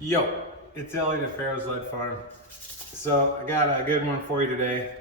Yo, it's Elliot at Farro's Lead Farm. So I got a good one for you today.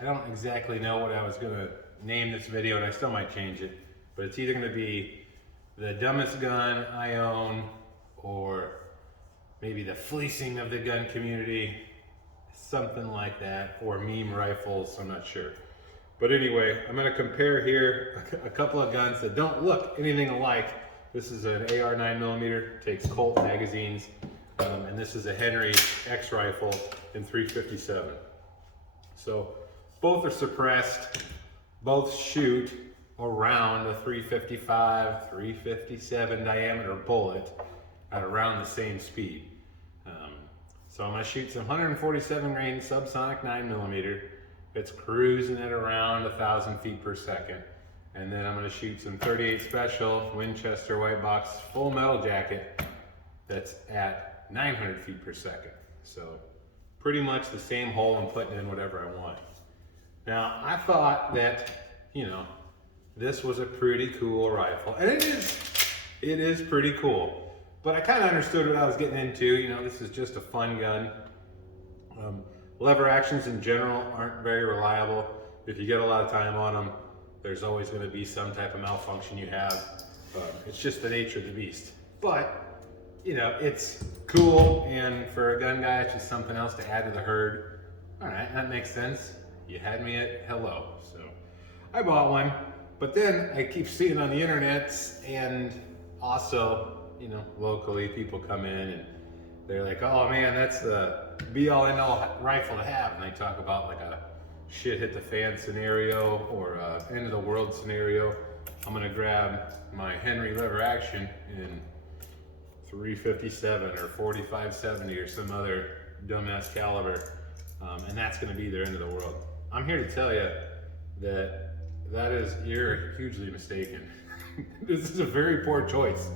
I don't exactly know what I was gonna name this video, and I still might change it, but it's either gonna be the dumbest gun I own, or maybe the fleecing of the gun community, something like that, or meme rifles, I'm not sure. But anyway, I'm gonna compare here a couple of guns that don't look anything alike. This is an AR 9mm, takes Colt magazines, and this is a Henry X rifle in 357. So both are suppressed, both shoot around a 355, 357 diameter bullet at around the same speed. So I'm gonna shoot some 147 grain subsonic 9mm. It's cruising at around 1,000 feet per second. And then I'm gonna shoot some 38 Special Winchester white box full metal jacket that's at 900 feet per second. So pretty much the same hole I'm putting in whatever I want. Now I thought that, this was a pretty cool rifle, and it is pretty cool. But I kind of understood what I was getting into. This is just a fun gun. Lever actions in general aren't very reliable. If you get a lot of time on them, there's always going to be some type of malfunction you have. It's just the nature of the beast. But, it's cool, and for a gun guy, it's just something else to add to the herd. All right, that makes sense. You had me at hello. So I bought one, but then I keep seeing on the internet, and also, locally, people come in and they're like, oh man, that's the be all end all rifle to have. And they talk about like a shit hit the fan scenario or end of the world scenario. I'm gonna grab my Henry lever action in 357 or 4570 or some other dumbass caliber, and that's gonna be their end of the world. I'm here to tell you that you're hugely mistaken. This is a very poor choice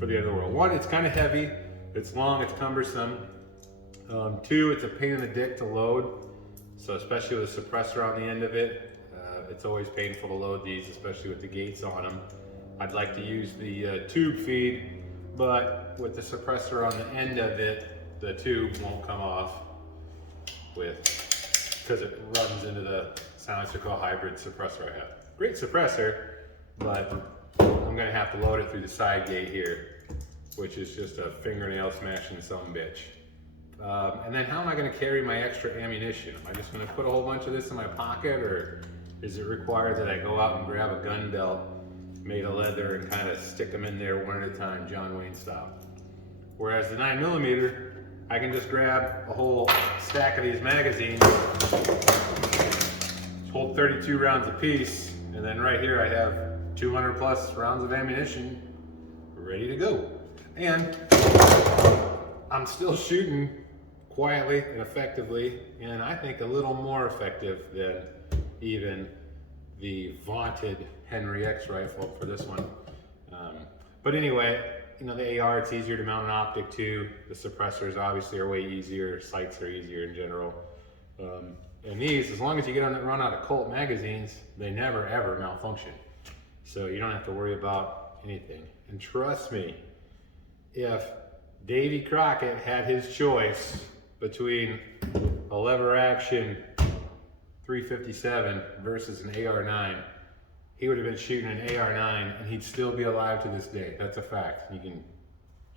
for the end of the world. One, it's kind of heavy, it's long, it's cumbersome. Two, it's a pain in the dick to load. So especially with a suppressor on the end of it, it's always painful to load these, especially with the gates on them. I'd like to use the tube feed, but with the suppressor on the end of it, the tube won't come off because it runs into the silencer-coil hybrid suppressor I have. Great suppressor, but I'm gonna have to load it through the side gate here, which is just a fingernail smashing sumbitch. And then how am I gonna carry my extra ammunition? Am I just gonna put a whole bunch of this in my pocket, or is it required that I go out and grab a gun belt made of leather and kind of stick them in there one at a time, John Wayne style? Whereas the 9mm, I can just grab a whole stack of these magazines, hold 32 rounds a piece, and then right here I have 200 plus rounds of ammunition ready to go. And I'm still shooting quietly and effectively, and I think a little more effective than even the vaunted Henry X rifle for this one. But anyway, the AR, it's easier to mount an optic to. The suppressors obviously are way easier. Sights are easier in general. And these, as long as you get on the run out of Colt magazines, they never ever malfunction. So you don't have to worry about anything. And trust me, if Davy Crockett had his choice between a lever action 357 versus an AR-9, he would have been shooting an AR-9 and he'd still be alive to this day. That's a fact. You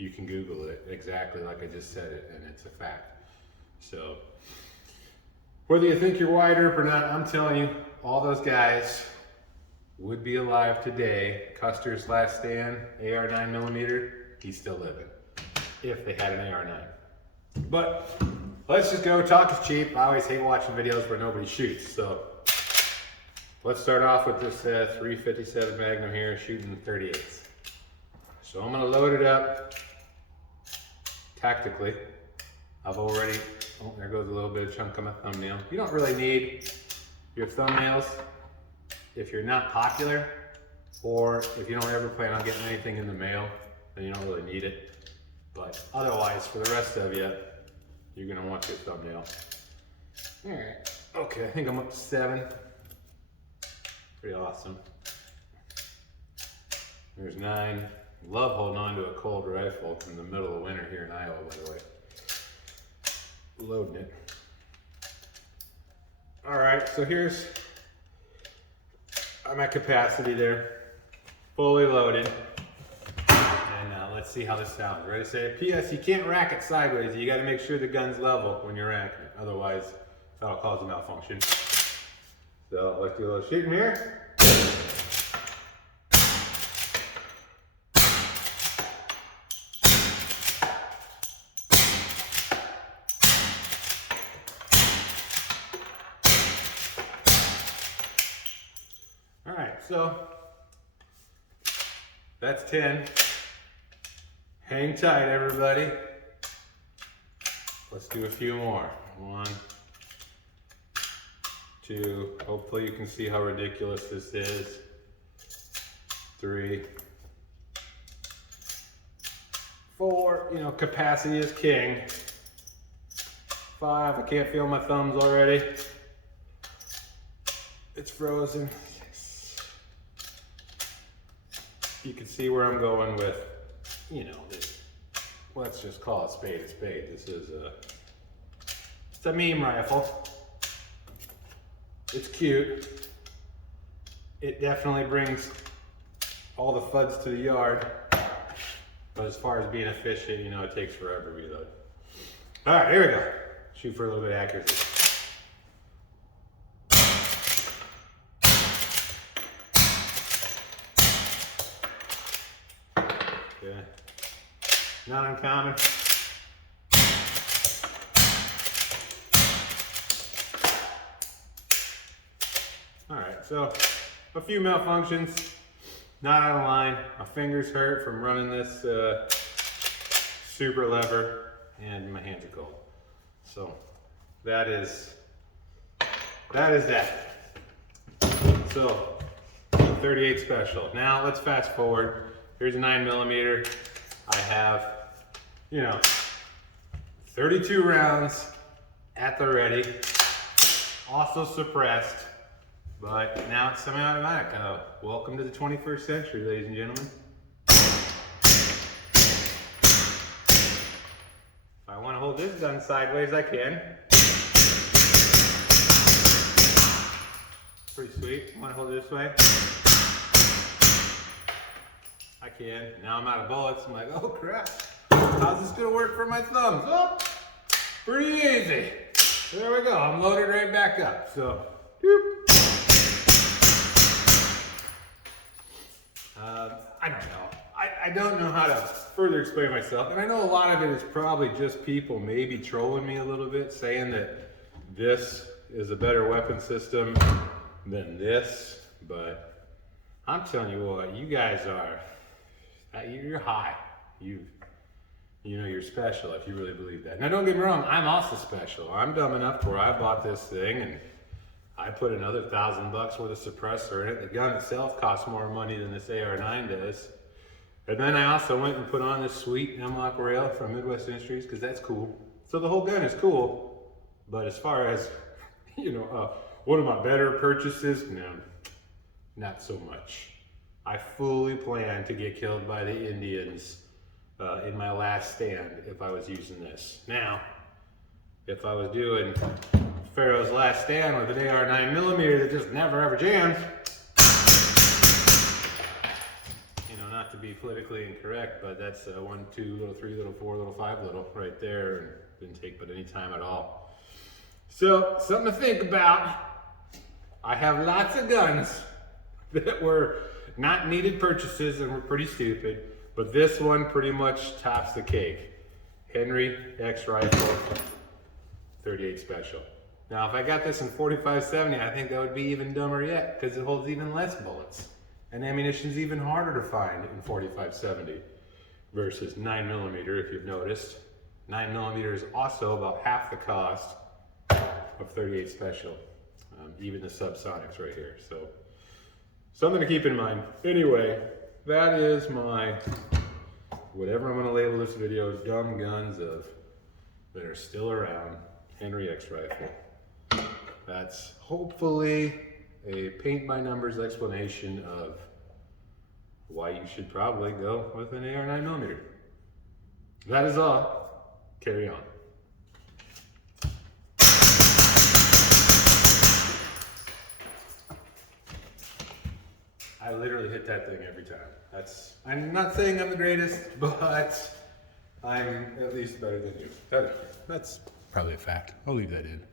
can Google it exactly like I just said it, and it's a fact. So whether you think you're wired up or not, I'm telling you, all those guys would be alive today. Custer's last stand, AR 9mm, he's still living, if they had an AR-9. But let's just go. Talk is cheap. I always hate watching videos where nobody shoots. So let's start off with this 357 Magnum here, shooting 38s. So I'm gonna load it up tactically. I've already, there goes a little bit of chunk of my thumbnail. You don't really need your thumbnails if you're not popular, or if you don't ever plan on getting anything in the mail, then you don't really need it. But otherwise, for the rest of you, you're gonna want your thumbnail. All right, okay, I think I'm up to 7. Pretty awesome. There's 9, Love holding on to a cold rifle in the middle of winter here in Iowa, by the way. Loading it. All right, so I'm at capacity there, fully loaded. And let's see how this sounds. Ready, say, P.S. You can't rack it sideways. You got to make sure the gun's level when you're racking it. Otherwise, that'll cause a malfunction. So let's do a little shooting here. All right, so that's 10. Hang tight, everybody. Let's do a few more. 1, 2, hopefully you can see how ridiculous this is. 3, 4, you know, capacity is king. 5, I can't feel my thumbs already. It's frozen. 6. You can see where I'm going with, you know, this. Let's just call it spade a spade. This is it's a meme rifle. It's cute. It definitely brings all the fuds to the yard. But as far as being efficient, you know, it takes forever to reload. All right, here we go. Shoot for a little bit of accuracy. Okay. Not uncommon. All right, so a few malfunctions, not out of line. My fingers hurt from running this super lever, and my hands are cold. So that is that. So 38 special. Now let's fast forward. Here's a 9mm. I have, you know, 32 rounds at the ready, also suppressed, but now it's semi-automatic. Welcome to the 21st century, ladies and gentlemen. If I want to hold this gun sideways, I can. Pretty sweet. Want to hold it this way? I can. Now I'm out of bullets. I'm like, oh crap. How's this gonna work for my thumbs? Oh, pretty easy. There we go. I'm loaded right back up. So, I don't know. I don't know how to further explain myself. And I know a lot of it is probably just people maybe trolling me a little bit, saying that this is a better weapon system than this. But I'm telling you what, you guys are, you're high. You know, you're special if you really believe that. Now don't get me wrong, I'm also special. I'm dumb enough to where I bought this thing and I put another $1,000 worth of suppressor in it. The gun itself costs more money than this AR-9 does. And then I also went and put on this sweet M-Lock rail from Midwest Industries because that's cool. So the whole gun is cool, but as far as, you know, one of my better purchases, no, not so much. I fully plan to get killed by the Indians in my last stand if I was using this. Now, if I was doing Farro's last stand with an AR-9mm that just never ever jams, you know, not to be politically incorrect, but that's 1, 2, little 3, little 4, little 5, little right there, and didn't take but any time at all. So, something to think about. I have lots of guns that were not needed purchases and were pretty stupid, but this one pretty much tops the cake. Henry X rifle, 38 special. Now, if I got this in 45-70, I think that would be even dumber yet, because it holds even less bullets. And ammunition's even harder to find in 45-70 versus 9mm, if you've noticed. 9mm is also about half the cost of 38 special. Even the subsonics right here. So, something to keep in mind. Anyway, that is my, whatever I'm going to label this video, dumb guns that are still around, Henry X rifle. That's hopefully a paint by numbers explanation of why you should probably go with an AR 9mm. That is all. Carry on. I literally hit that thing every time. I'm not saying I'm the greatest, but I'm at least better than you. That's probably a fact. I'll leave that in.